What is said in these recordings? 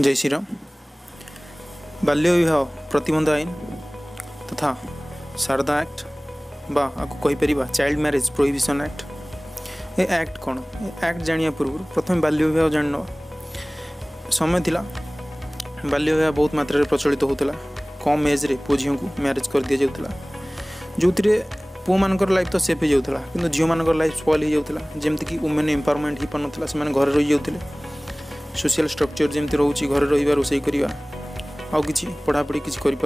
जय श्री राम। बाल्य विवाह प्रतिबंध आईन तथा शारदा एक्ट बा आपको कहीपर चाइल्ड मैरिज प्रोहिबिशन एक्ट। ये एक्ट कौन? एक्ट जानिया पूर्व प्रथम बाल्य विवाह जान समय थिला। बाल्य विवाह बहुत मात्रा प्रचलित होता। कम एज रे पुओ झील को मैरिज कर दि जाऊला, जो पुओ मानकर लाइफ तो सेफ हो जाता कि झील मान लाइफ स्पॉइल हो जाता। जमीक वुमेन एम्पावरमेंट हो पार ना, से घर रही जाते। सोशल स्ट्रक्चर जमी रोचे घर रहा रोषे करवा आउ कि पढ़ापढ़ी किसी करें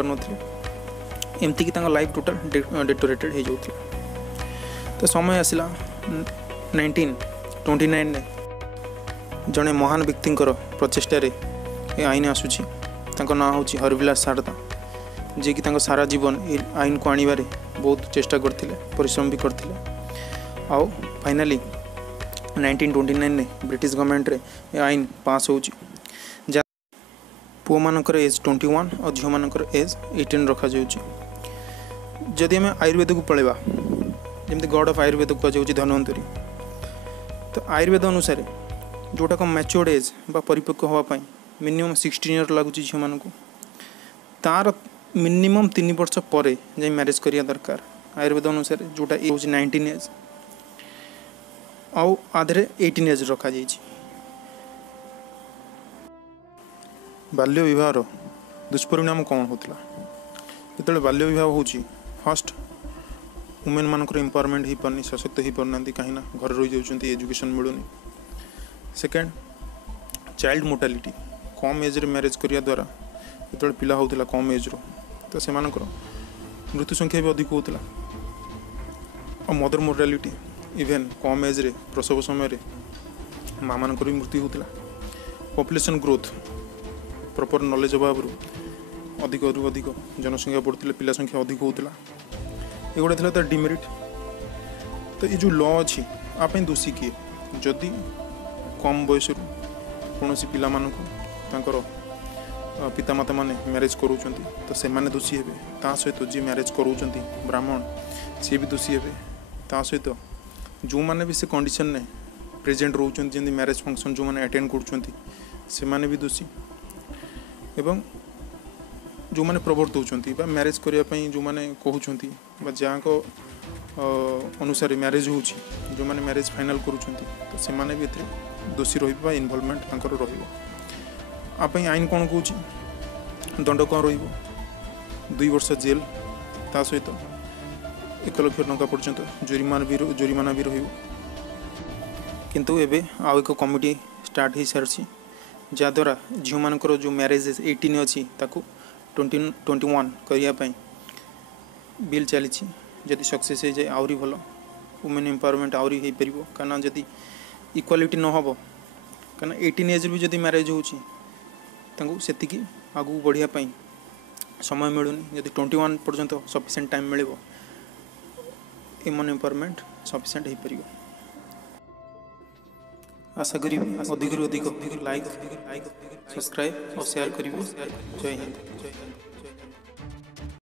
एमती कि लाइफ टोटाल डेटोरेटेड हो जाता। तो समय आसला 1929 जड़े महान व्यक्ति प्रचेषार ये आईन आसूची। ना हूँ हरविलास शारदा, जी कि सारा जीवन ये आईन को आने बहुत चेष्टा करते, परिश्रम भी करते। आउ फाइनाली 1929 ने ब्रिटिश गवर्नमेंट रे ये आईन पास हो पुओ मानकर एज 21 और झील मानकर एज 18 रखा जाउची। जदि आम आयुर्वेद को पलैबा, जमी गॉड ऑफ आयुर्वेद कहुच्छे धन्वंतरी, तो आयुर्वेद अनुसार जोटा को मैच्योर्ड एज बा परिपक्व होगापाई मिनिमम 16 ईयर लगुच झील मान को, तार मिनिमम 3 वर्ष पर जाए मैरिज करिया दरकार आयुर्वेद अनुसार, जोटा ये हूँ 19 एज आउ आधे 18 एज रखा जाइए। बाल्य विवाह दुष्परिणाम कौन होता? जो बाल्य विवाह हो फर्स्ट वुमेन मानकर एम्पावरमेंट हो पारनी, सशक्त हो पारना कहीं घर रही जाऊँच, एजुकेशन मिलूनी। सेकेंड चाइल्ड मोर्टालिटी, कम एज रे मैरिज करिया द्वारा जो पिला होता कम एज रो, तो से मृत्यु संख्या भी अधिक होता। और मदर मोर्टालिटी, इवेन कम एज रे प्रसव समय रे माँ मान भी मृत्यु होता। पॉपुलेशन ग्रोथ, प्रॉपर नॉलेज अभाव अधिक अधिक जनसंख्या बढ़ते, पिला संख्या अधिक होता। एगुड़ा था तार डिमेरिट। तो ये जो लॉ अच्छी आप दोषी किए? जदि कम बयस कौन पिला मानकर पितामाता माने मैरिज करोचंती, तो से माने दोषी हेबे। ता सहित जी मैरिज करोचंती ब्राह्मण सी भी दोषी हेबे। ता सहित जो माने भी से कंडीशन ने प्रेजेंट रोचंती, जमी मैरिज फंक्शन जो माने अटेंड करुचंती से माने भी दोषी। एवं जो माने प्रवर्त होचंती बा मैरिज करिया पई जो माने कहउचंती बा जहाँ को अनुसार मैरिज होची, जो माने मैरिज फाइनल करुचंती, तो से माने भी एते दोषी रहिबा, इन्वॉल्वमेंट तांकर रहिबो। आपई आईन कौन कहूची? दंड कौन रहिबो? 2 वर्ष जेल, ता सहित 1 लाख टंका पर्यंत जोरिमाना भी रहिबो। किंतु एबे आउ एक कमिटी स्टार्ट हो सारी, जहाँद्वारा झील मानकर जो मैरिज 18 अच्छी 21 करने बिल चली। जदि सक्सेस हो जाए आहरी भल, वुमेन एम्पावरमेंट आहरी हो पार। कारण जदि इक्वालिटी न हो, कारण 18 एज भी जदि मैरिज होची सेतिकी आगू बढ़िया समय मिलूनी। जदि 21 पर्यंत सफिशिएंट टाइम मिले वुमेन एम्पावरमेंट सफिशिएंट हो पार। आशा करी अधिक लाइक सब्सक्राइब और शेयर करेंगे। जय हिंद।